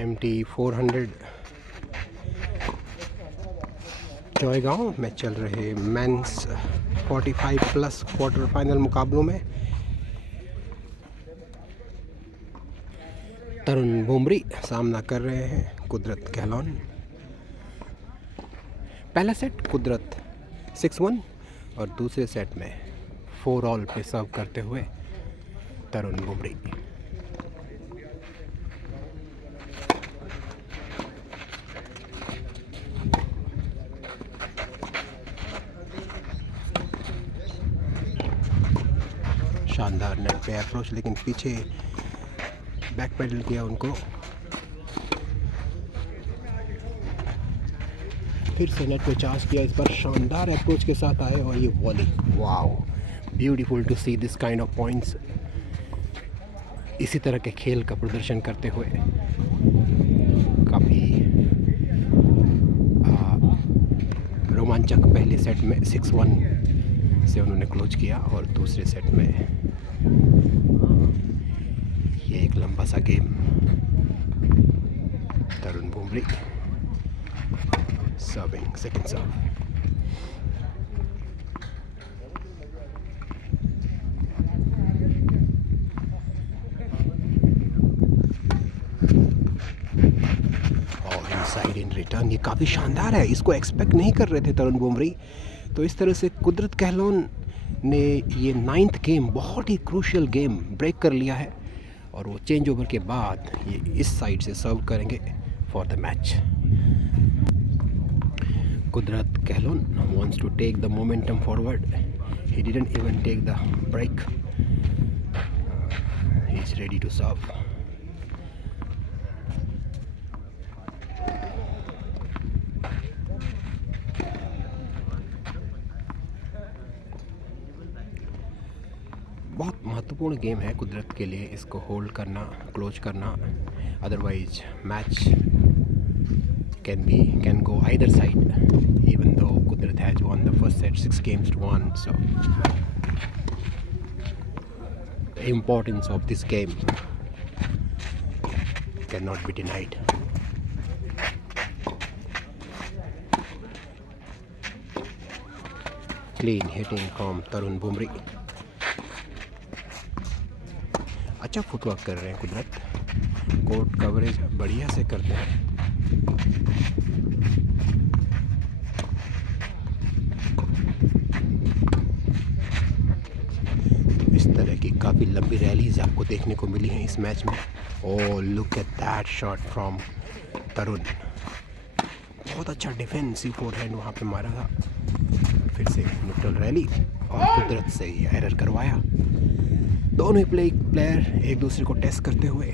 MT400 जॉयगांव में चल रहे मेंस 45+ क्वार्टर फाइनल मुकाबलों में तरुण बुमरी सामना कर रहे हैं कुदरत कहलोन। पहला सेट कुदरत 6-1 और दूसरे सेट में 4 ऑल पे सर्व करते हुए तरुण बुमरी। शानदार नेट पे अप्रोच, लेकिन पीछे बैक पेडल किया उनको। फिर से नेट पे चार्ज किया, इस बार शानदार अप्रोच के साथ आए और ये volley. Wow, beautiful to see this kind of points. इसी तरह के खेल का प्रदर्शन करते हुए काफ़ी रोमांचक पहले सेट में 6-1 से उन्होंने क्लोज किया और दूसरे सेट में ये एक लंबा सा गेम। तरुण बुमरी सर्विंग सेकंड सर्व। और इनसाइड इन रिटर्न, ये काफ़ी शानदार है। इसको एक्सपेक्ट नहीं कर रहे थे तरुण बुमरी। तो इस तरह से कुदरत कहलोन ने ये 9th गेम, बहुत ही क्रूशियल गेम ब्रेक कर लिया है और वो चेंज ओवर के बाद ये इस साइड से सर्व करेंगे फॉर द मैच। कुदरत Kahlon wants to take the momentum forward. He didn't even take the break. He's ready to serve. बहुत महत्वपूर्ण गेम है कुदरत के लिए, इसको होल्ड करना, क्लोज करना। Otherwise match can go either side, even though Kudarat has won the first set 6-1. So the importance of this game cannot be denied. Clean hitting from Tarun Bumri. अच्छा फुटवर्क कर रहे हैं कुदरत, कोर्ट कवरेज बढ़िया से करते हैं। इस तरह की काफ़ी लंबी रैलीज आपको देखने को मिली हैं इस मैच में। Oh, look at that shot from Tarun. बहुत अच्छा डिफेंसिव फोरहैंड वहाँ पे मारा था। फिर से न्यूट्रल रैली और कुदरत से ये एरर करवाया। दोनों ही प्लेयर एक दूसरे को टेस्ट करते हुए।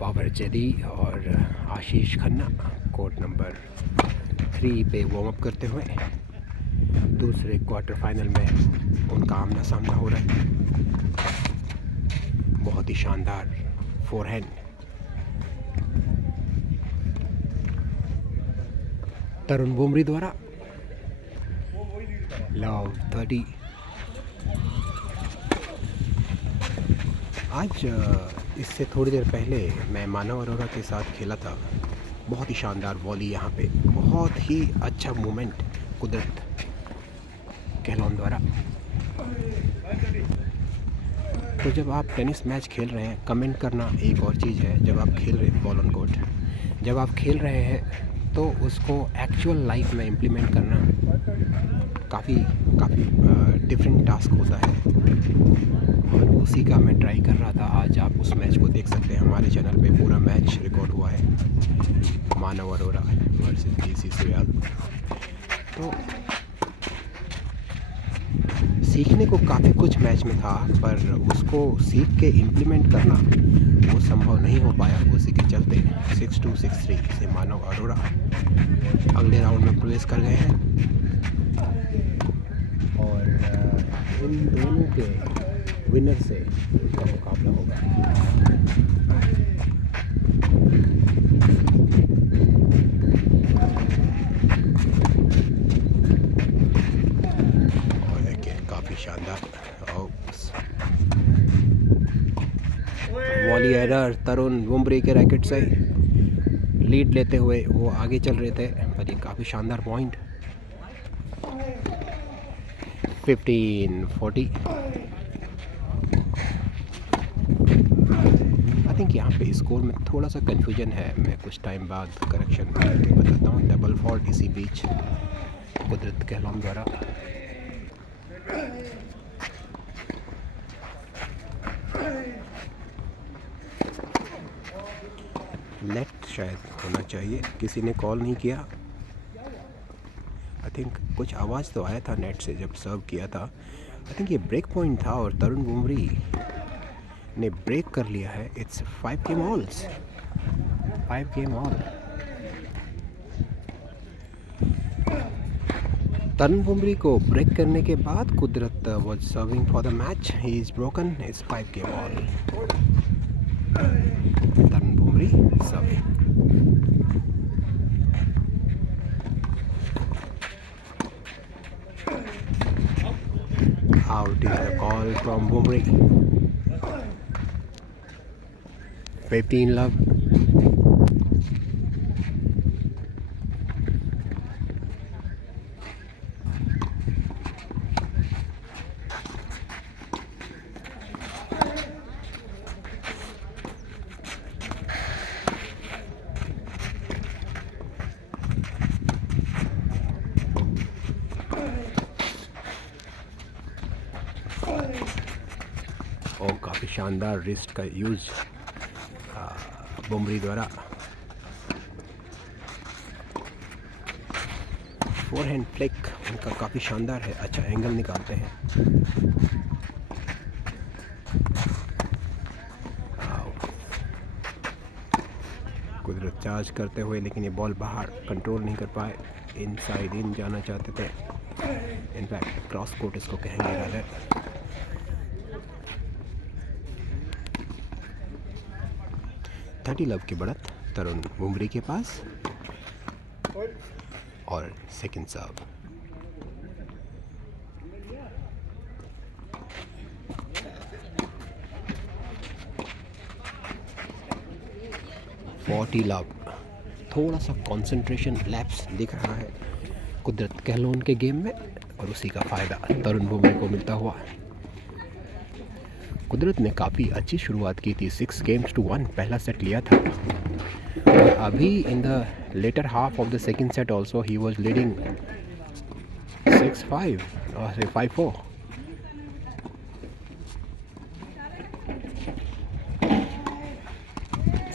बाबर जदी और आशीष खन्ना कोर्ट नंबर 3 पे वार्म अप करते हुए दूसरे क्वार्टर फाइनल में उनका आमना सामना हो रहा है। बहुत ही शानदार फोरहैंड तरुण बुमरी द्वारा। लव 30। आज इससे थोड़ी देर पहले मैं मानव अरोरा के साथ खेला था। बहुत ही शानदार वॉली यहाँ पे, बहुत ही अच्छा मूवमेंट कुदरत कहलोन द्वारा। तो जब आप टेनिस मैच खेल रहे हैं, कमेंट करना एक और चीज़ है। जब आप खेल रहे हैं बॉल ऑन कोर्ट, जब आप खेल रहे हैं तो उसको एक्चुअल लाइफ में इम्प्लीमेंट करना काफ़ी डिफरेंट टास्क होता है और उसी का मैं ट्राई कर रहा था। आज आप उस मैच को देख सकते हैं, हमारे चैनल पे पूरा मैच रिकॉर्ड हुआ है, मानव अरोरा वर्सेस DC सुयाल। तो सीखने को काफ़ी कुछ मैच में था, पर उसको सीख के इम्प्लीमेंट करना वो संभव नहीं हो पाया। उसी के चलते 6-2 6-3 से मानव अरोरा अगले राउंड में प्रवेश कर गए हैं और इन दोनों के विनर से उनका मुकाबला होगा। और काफ़ी शानदार वाली एरर, तरुण बुमरी के रैकेट से लीड लेते हुए वो आगे चल रहे थे, पर ये काफ़ी शानदार पॉइंट। 15-40। आई थिंक यहाँ पे स्कोर में थोड़ा सा कन्फ्यूजन है, मैं कुछ टाइम बाद करेक्शन करके बताता हूँ। डबल फॉल्ट इसी बीच कुदरत कहलोन द्वारा। लेट शायद होना चाहिए, किसी ने कॉल नहीं किया। आई थिंक कुछ आवाज़ तो आया था नेट से जब सर्व किया था। आई थिंक ये ब्रेक पॉइंट था और तरुण बुमरी ने ब्रेक कर लिया है। It's 5 game alls, 5 game all. Tarun Bumri को ब्रेक करने के बाद Kudrat was serving for the match. He is broken. It's 5 game all. Tarun Bumri serving. Out is the call from Bumri. 15 love. और काफ़ी शानदार रिस्ट का यूज़ बुमरी द्वारा। फोरहैंड फ्लिक उनका काफ़ी शानदार है, अच्छा एंगल निकालते हैं। कुदरत चार्ज करते हुए, लेकिन ये बॉल बाहर कंट्रोल नहीं कर पाए। इनसाइड इन जाना चाहते थे, इनफैक्ट क्रॉस कोर्ट इसको कहेंगे रादर। 30 लव की बढ़त तरुण बुमरी के पास और सेकंड सर्व। Forty love. थोड़ा सा कंसंट्रेशन लैप्स दिख रहा है कुदरत कहलोन के गेम में, और उसी का फ़ायदा तरुण बुमरी को मिलता हुआ। कुदरत ने काफ़ी अच्छी शुरुआत की थी, 6 games to 1 पहला सेट लिया था। और अभी in the latter half of the second set also he was leading 6-5 और 5-4।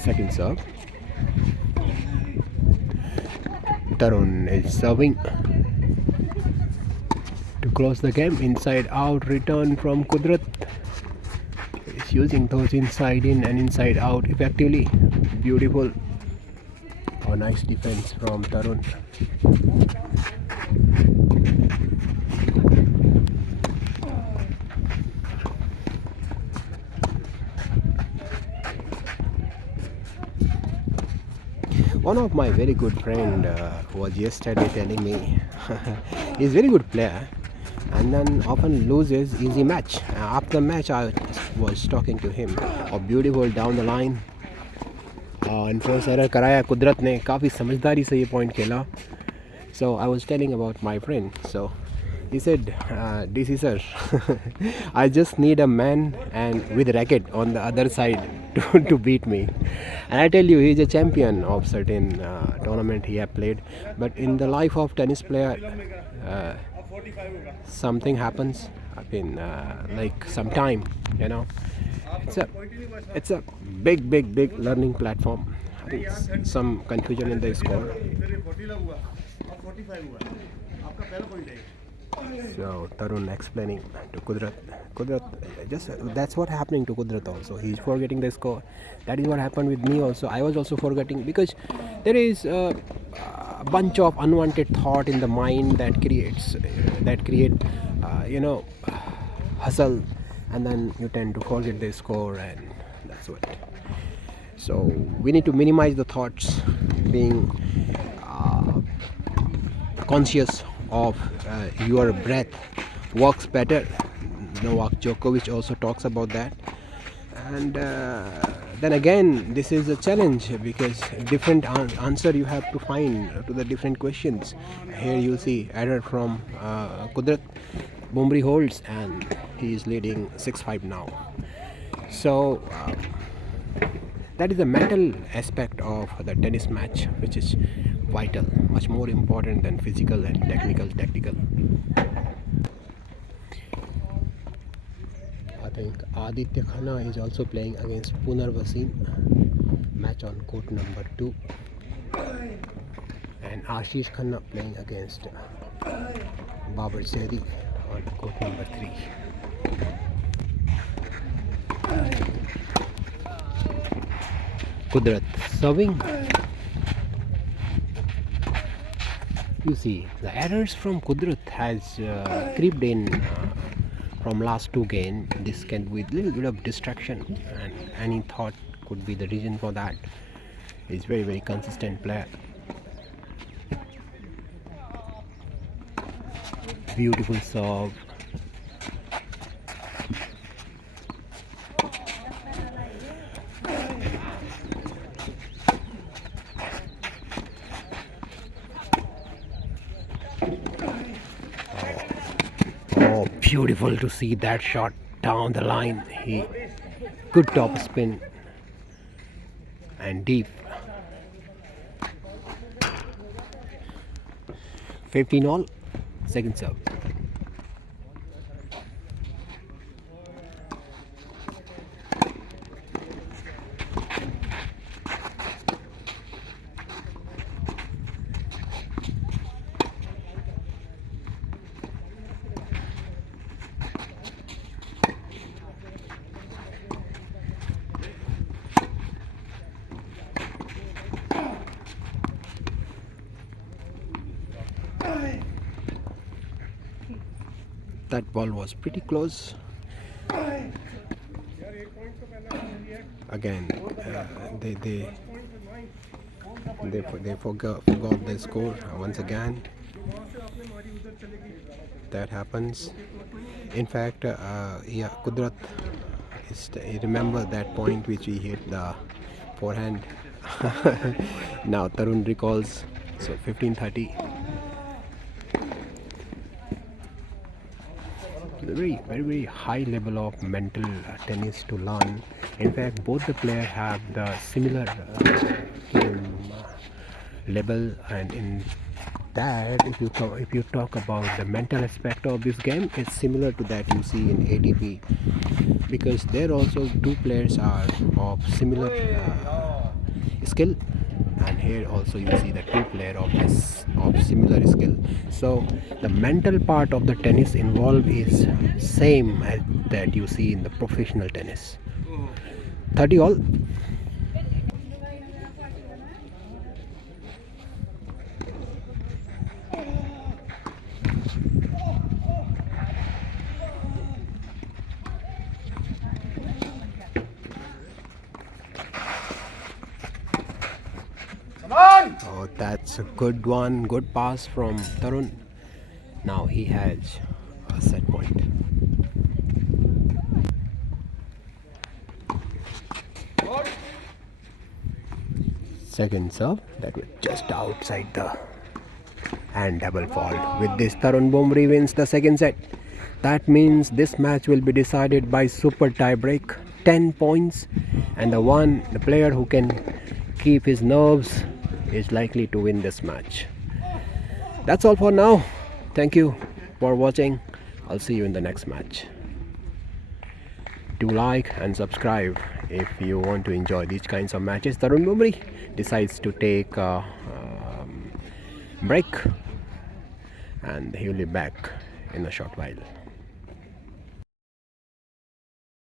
Second serve. Tarun is serving to close the game. Inside out return from Kudrat. He's using those inside in and inside out effectively. Beautiful. Oh, nice defense from Tarun. One of my very good friend was yesterday telling me he's very good player and then often loses easy match. After match I was talking to him, a beautiful down the line enforce error कराया कुदरत ने, काफ़ी समझदारी से ये पॉइंट खेला. So I was telling about my friend, so he said, DC sir, I just need a man and with racket on the other side to beat me. And I tell you, he is a champion of certain tournament he have played. But in the life of tennis player, something happens. I mean, like sometime, you know, it's a big learning platform. I think some confusion in the score. So Tarun explaining to Kudrat, just that's what happening to Kudrat also. He's forgetting the score. That is what happened with me also. I was also forgetting because there is a bunch of unwanted thought in the mind that create hustle, and then you tend to forget the score, and that's what. So we need to minimize the thoughts, being conscious of your breath works better. Novak Djokovic also talks about that. and then again this is a challenge because different answer you have to find to the different questions. Here you see error from Kudrat. Bumri holds and he is leading 6-5 now. So that is the mental aspect of the tennis match, which is vital, much more important than physical and tactical. I think Aditya Khanna is also playing against Punar Vasim. Match on court number 2. And Ashish Khanna playing against Babar Seri on court number 3. Kudrat serving. You see, the errors from Kudrat has creeped in from last 2 games. This can be a little bit of distraction, and any thought could be the reason for that. He's very consistent player. Beautiful serve. Oh, beautiful to see that shot down the line. Good top spin and deep. 15 all, second serve. That ball was pretty close. Again, they forgot the score once again. That happens. In fact, yeah, Kudrat remember that point which we hit the forehand. Now Tarun recalls. So 15-30. Very high level of mental tennis to learn. In fact, both the players have the similar level, and in that, if you talk about the mental aspect of this game, it's similar to that you see in ATP, because there also 2 players are of similar skill, and here also you see the 2 players of similar skill. So the mental part of the tennis involved is same as that you see in the professional tennis. 30 all. Oh, that's a good one. Good pass from Tarun. Now he has a set point. Second serve, that was just outside the and double fault. With this, Tarun Bumri wins the second set. That means this match will be decided by super tie break, 10 points, and the player who can keep his nerves is likely to win this match. That's all for now. Thank you for watching. I'll see you in the next match. Do like and subscribe if you want to enjoy these kinds of matches. Tarun Bumri decides to take a break, and he will be back in a short while.